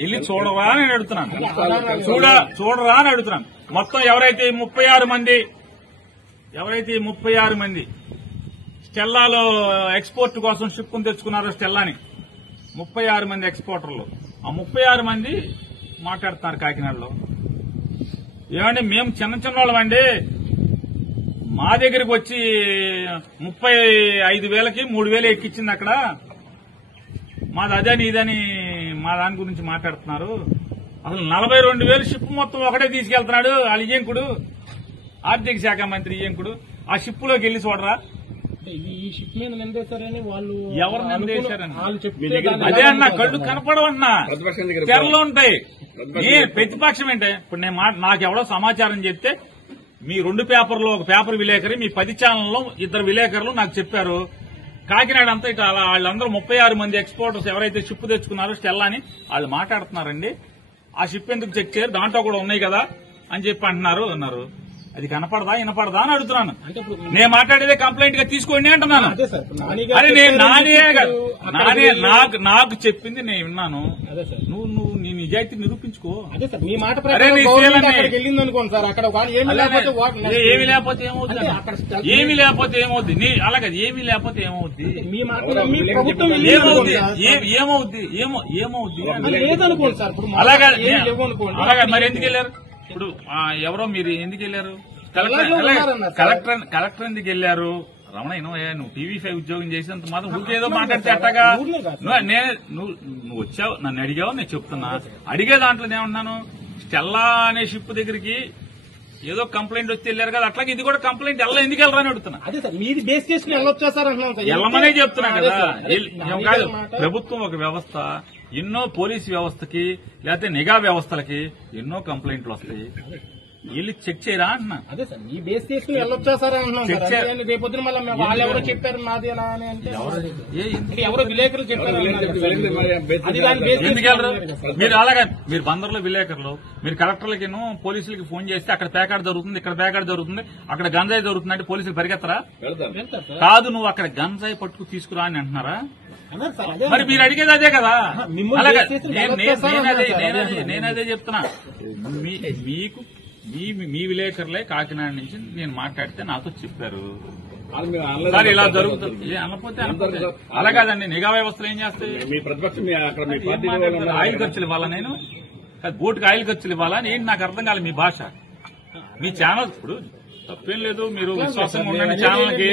వెళ్ళి చూడరా అని అడుగుతున్నాను. చూడరా అని అడుగుతున్నాను. మొత్తం ఎవరైతే 36 మంది స్టెల్లాలో ఎక్స్పోర్ట్ కోసం షిప్ తెచ్చుకున్నారో స్టెల్లాని 36 మంది ఎక్స్పోర్టర్లు, ఆ 36 మంది మాట్లాడుతున్నారు కాకినాడలో. ఏమంటే మేము చిన్న వాళ్ళమండి, మా దగ్గరికి వచ్చి 35,000కి 3,000 ఎక్కిచ్చింది అక్కడ, మాది అదని ఇదని మా దాని గురించి మాట్లాడుతున్నారు. అసలు 42,000 షిప్ మొత్తం ఒకటే తీసుకెళ్తున్నాడు వాళ్ళ ఇయ్యంకుడు, ఆర్థిక శాఖ మంత్రి ఇయ్యంకుడు. ఆ షిప్ లోకి వెళ్లి చూడరా, ఈ షిప్ మీద నిందేశారని వాళ్ళు ఎవరు నిందేశారని వాళ్ళు చెప్తే అదే అన్నా, కళ్ళు కనపడవన్నా, తెరలు ఉంటాయి. ప్రతిపక్షం ఏంటే ఇప్పుడు నాకు ఎవడో సమాచారం చెప్తే మీ 2 పేపర్లో ఒక పేపర్ విలేకరి, మీ 10 ఛానల్లో 2 విలేకరులు నాకు చెప్పారు. కాకినాడ అంతా ఇట్లా వాళ్ళందరూ 36 మంది ఎక్స్పోర్టర్స్ ఎవరైతే షిప్ తెచ్చుకున్నారో స్టెల్లా అని వాళ్ళు మాట్లాడుతున్నారండి. ఆ షిప్ ఎందుకు చెక్ చేయరు, దాంట్లో కూడా ఉన్నాయి కదా అని చెప్పి అన్నారు. అది కనపడదా వినపడదా అని అడుగుతున్నాను. నేను మాట్లాడేదే కంప్లైంట్ గా తీసుకోండి అంటున్నాను. అరే నేను నాకు చెప్పింది నేను విన్నాను. నువ్వు నీ నిజాయితీ నిరూపించుకో. ఏమి లేకపోతే ఏమవుద్ది అలాగే ఏమీ లేకపోతే ఏమవుద్ది అలాగే మరి ఎందుకు వెళ్ళారు? ఇప్పుడు ఎవరో మీరు ఎందుకు వెళ్ళారు? కలెక్టర్ ఎందుకు వెళ్ళారు? రమణ నువ్వు TV5 ఉద్యోగం చేసినంత మాత్రం ఊరికేదో మాట్లాడితే అట్టగా నువ్వు వచ్చావు, నన్ను అడిగావు, నేను చెప్తున్నా. అడిగే దాంట్లో నేనున్నాను. స్టెల్లా అనే షిప్ దగ్గరికి ఏదో కంప్లైంట్ వచ్చి వెళ్ళారు కదా, అట్లాగే ఇది కూడా కంప్లైంట్ ఎందుకు వెళ్ళరని అడుగుతున్నా. వెళ్ళమనే చెప్తున్నా కదా. కాదు, ప్రభుత్వం ఒక వ్యవస్థ, ఎన్నో పోలీసు వ్యవస్థకి లేకపోతే నిఘా వ్యవస్థలకి ఎన్నో కంప్లైంట్లు వస్తాయి. వెళ్ళి చెక్ చేయరా అన్నా. అదే సార్, మీ బేస్ చేసుకుని వెళ్ళొచ్చా సార్ అంటున్నాం. రేపొద్దున మళ్ళీ వాళ్ళు ఎవరో చెప్పారు నాదేనా అని అంటే ఎవరో విలేకరులు చెప్పారు. ఎందుకు వెళ్ళరు మీరు? అలాగే మీరు బందర్లో విలేకరులు, మీరు కలెక్టర్లకి పోలీసులకి ఫోన్ చేస్తే అక్కడ పేకాడు జరుగుతుంది, ఇక్కడ పేకాడు జరుగుతుంది, అక్కడ గంజాయి జరుగుతుందంటే పోలీసులు పరిగెత్తరా? కాదు, నువ్వు అక్కడ గంజాయి పట్టుకు తీసుకురా అని అంటున్నారా? మరి మీరు అడిగేది అదే కదా. అలాగే నేనదే చెప్తున్నా. మీకు మీ విలేకరులే కాకినాడ నుంచి నేను మాట్లాడితే నాతో చెప్పారు సార్ ఇలా జరుగుతుంది. అనకపోతే అలా కాదండి, నిఘా వ్యవస్థలు ఏం చేస్తాయి? ఆయిల్ ఖర్చులు ఇవ్వాలా? నేను బోటుకి ఆయిల్ ఖర్చులు ఇవ్వాలా? ఏంటి నాకు అర్థం కాలేదు మీ భాష. మీ ఛానల్ ఇప్పుడు తప్పేం లేదు, మీరు విశ్వాసంగా ఉండండి ఛానల్ కి.